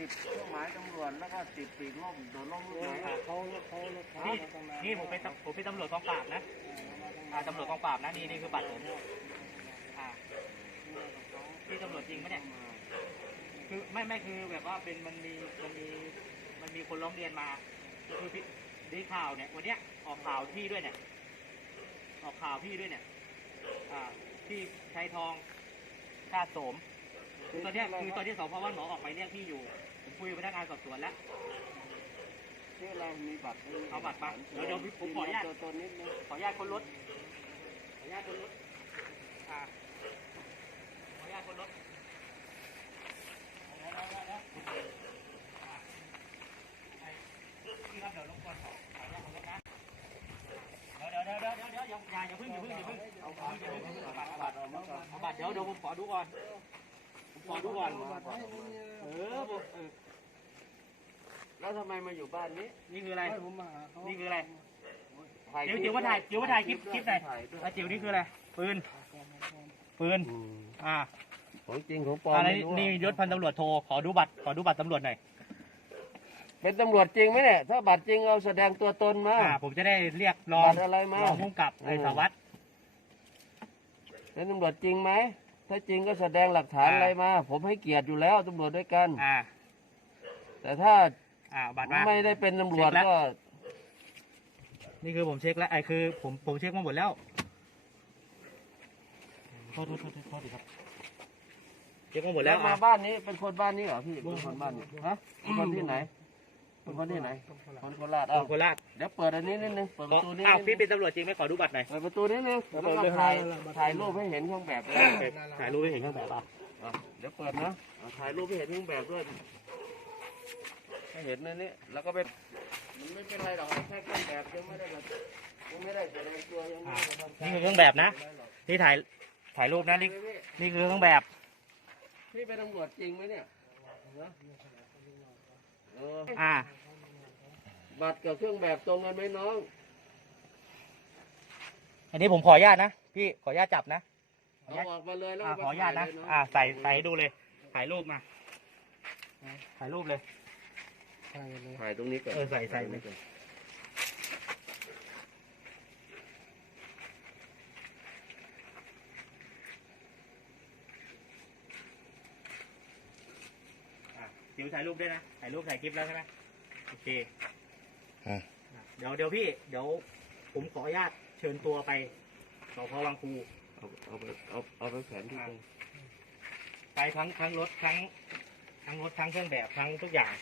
ติดเครื่องหมายตำรวจแล้วก็ติดปีกล่มโดนล่มลูกไหนเขาเขาเขานี่นี่ผมเป็นตำผมเป็นตำรวจกองปราบนะอ่าตำรวจกองปราบนะนี่นี่คือบัตรผมอ่าพี่ตำรวจจริงไหมเนี่ยคือไม่ไม่คือแบบว่าเป็นมันมีมันมีมันมีคนร้องเรียนมาคือพี่ได้ข่าวเนี่ยวันเนี้ยออกข่าวพี่ด้วยเนี่ย ออกข่าวพี่ด้วยเนี่ย อ่าพี่ชัยทองชาติโสมคือ ตอนเนี้ยคือตอนที่สพบ้านหมอออกไปเรียกพี่อยู่ผมคุยกับพนักงานสอบสวนแล้วที่เรามีบัตรเอาบัตรมาเดี๋ยวเดี๋ยวผมขออนุญาต ตัวตนนิดนึงขออนุญาตคนรถขออนุญาตคนรถอ่าขออนุญาตคนรถเดี๋ยวเดี๋ยวเดี๋ยวเดี๋ยวอ่าไอ้พี่ครับเดี๋ยวรบกวนขอขออนุญาตคนรถนะเดี๋ยวเดี๋ยวเดี๋ยวเดี๋ยวเดี๋ยวอย่าอย่าอย่าเพิ่งอย่าเพิ่งอย่าเพิ่งเอาบัตรอย่าเพิ่งเอาบัตรเอาบัตรเอาบัตรเอาบัตรเดี๋ยวเดี๋ยวผมขอดูก่อน ผมขอดูก่อนเออผมเออแล้วทำไมมาอยู่บ้านนี้ นี่คืออะไรผมมาหาเขานี่คืออะไรถ่ายจิ๋วจิ๋วมาถ่ายจิ๋วมาถ่ายคลิปคลิปหน่อยถ่ายด้วยแล้วจิ๋วนี่คืออะไร ปืน ปืน อืมอ่าของจริงของปลอมอะไรไม่รู้นี่ยศพันตำรวจโทร ขอดูบัตร ขอดูบัตรตำรวจหน่อย เป็นตำรวจจริงไหมเนี่ย ถ้าบัตรจริงเอาแสดงตัวตนมา อ่า ผมจะได้เรียกรองบัตรอะไรมารองผู้กำกับไอ้เออสารวัตรเป็นตำรวจจริงไหม ถ้าจริงก็แสดงหลักฐานอ่า อะไรมา ผมให้เกียรติอยู่แล้วตำรวจด้วยกัน อ่าแต่ถ้าอ่าบัตรมา ไม่ได้เป็นตำรวจเช็คแล้ว ก็นี่คือผมเช็คแล้วไอ้คือผมผมเช็คมาหมดแล้วโทษโทษโทษโทษดีครับเช็คมาหมดแล้แล้ววมาอะบ้านนี้เป็นคนบ้านนี้เหรอพี่เป็นคนบ้านนี้ฮะเป็นคนที่ไหน เป็นคนที่ไหน คนโคราชขอ้าอวงโคราชเดี๋ยวเปิดอันนี้นิดนึง เปิดปขอระตูนี้อ้าวนิดพี่นึเป็นงตำรวจจริงไหมขอดูบัตรหน่อย เปิดประตูนิดนึงแล้วก็ถ่ายถ่ายรูปให้เห็นเครื่องแบบเลยถ่ายรูปให้เห็นข้างแบบอะอะเดี๋ยวเปิดนะอะถ่ายรูปให้เห็นเครื่องแบบด้วยให้เห็นในนี้แล้วก็ไปมันไม่เป็นไรหรอกแค่เครื่องแบบยังไม่ได้แบบยังไม่ได้แสดงตัวยังไม่ได้ทำนี่คือเครื่องแบบนะ นี่ถ่ายถ่ายรูปนะนี่นี่คือเครื่องแบบพี่เป็นตำรวจจริงไหมเนี่ยฮะเอออ่า บัตรกับเครื่องแบบตรงกันไหมน้อง อันนี้ผมขออนุญาตนะ พี่ขออนุญาตจับนะ ขออนุเอาญาต ออกมาเลยแล้วอ่าเมขออนุญาตนะถ่ยเลยอ่า ใส่ใส่ให้ดูเลย ถ่ายรูปมา ถ่ายรูปเลยใช่เลยถ่ายตรงนี้ก่อนเออใส่ใส่ตรงนี้ก่อน จิ๋วถ่ายรูปด้วยนะ ถ่ายรูปถ่ายคลิปแล้วใช่ไหมโอเคอะเดี๋ยวเดี๋ยวพี่ เดี๋ยวผมขออนุญาตเชิญตัวไปสพวังคูเอาเอาไปเอาเอาไปแขวนที่ตรงไปทั้งทั้งรถทั้งทั้งรถทั้งเครื่องแบบทั้งทุกอย่าง